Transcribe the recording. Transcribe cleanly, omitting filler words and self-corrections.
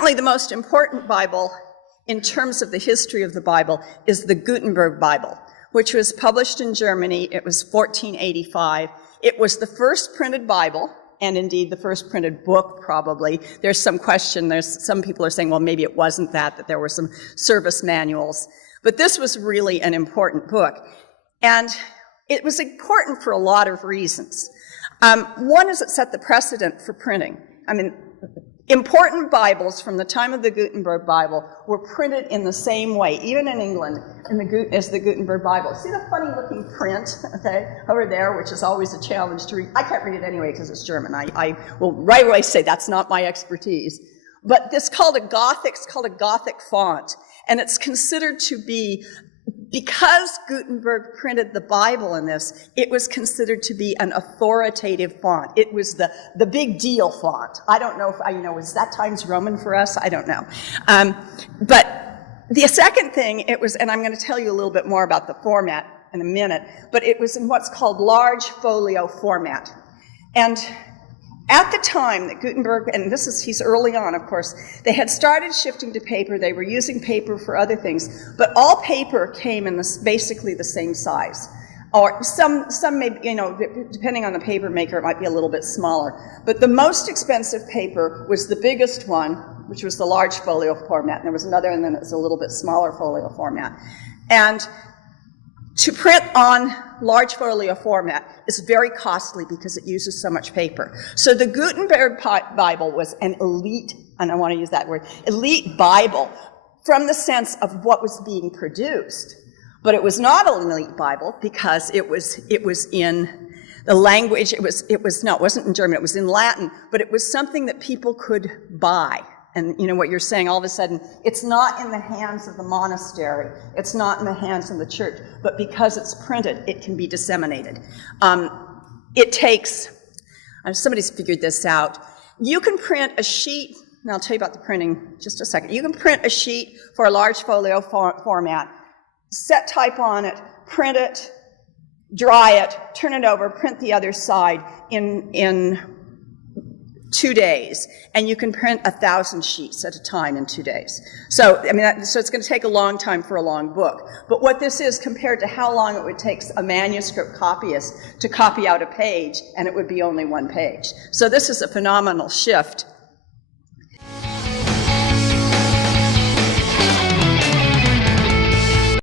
Certainly the most important Bible in terms of the history of the Bible is the Gutenberg Bible, which was published in Germany. It was 1485. It was the first printed Bible, and indeed the first printed book, probably. There's some question. Some people are saying, well, maybe it wasn't that there were some service manuals. But this was really an important book. And it was important for a lot of reasons. One is it set the precedent for printing. I mean, important Bibles from the time of the Gutenberg Bible were printed in the same way, even in England, as the Gutenberg Bible. See the funny-looking print, okay, over there, which is always a challenge to read. I can't read it anyway because it's German. I will right away say that's not my expertise. But it's called a Gothic font, and it's considered to be, because Gutenberg printed the Bible in this, it was considered to be an authoritative font. It was the big deal font. I don't know if, was that Times Roman for us? I don't know. But the second thing, it was, and I'm going to tell you a little bit more about the format in a minute, but it was in what's called large folio format. And at the time that Gutenberg, and he's early on, of course, they had started shifting to paper. They were using paper for other things, but all paper came in basically the same size. Or some maybe, depending on the paper maker, it might be a little bit smaller. But the most expensive paper was the biggest one, which was the large folio format. And there was another, and then it was a little bit smaller folio format. And to print on large folio format is very costly because it uses so much paper. So the Gutenberg Bible was an elite, and I want to use that word, elite Bible from the sense of what was being produced. But it was not an elite Bible because it was in the language, it wasn't in German, it was in Latin, but it was something that people could buy. And what you're saying, all of a sudden, it's not in the hands of the monastery, it's not in the hands of the church, but because it's printed, it can be disseminated. It takes, somebody's figured this out, you can print a sheet, and I'll tell you about the printing in just a second. You can print a sheet for a large folio format, set type on it, print it, dry it, turn it over, print the other side in 2 days, and you can print 1,000 sheets at a time in 2 days. So, so it's going to take a long time for a long book. But what this is compared to how long it would take a manuscript copyist to copy out a page, and it would be only one page. So this is a phenomenal shift.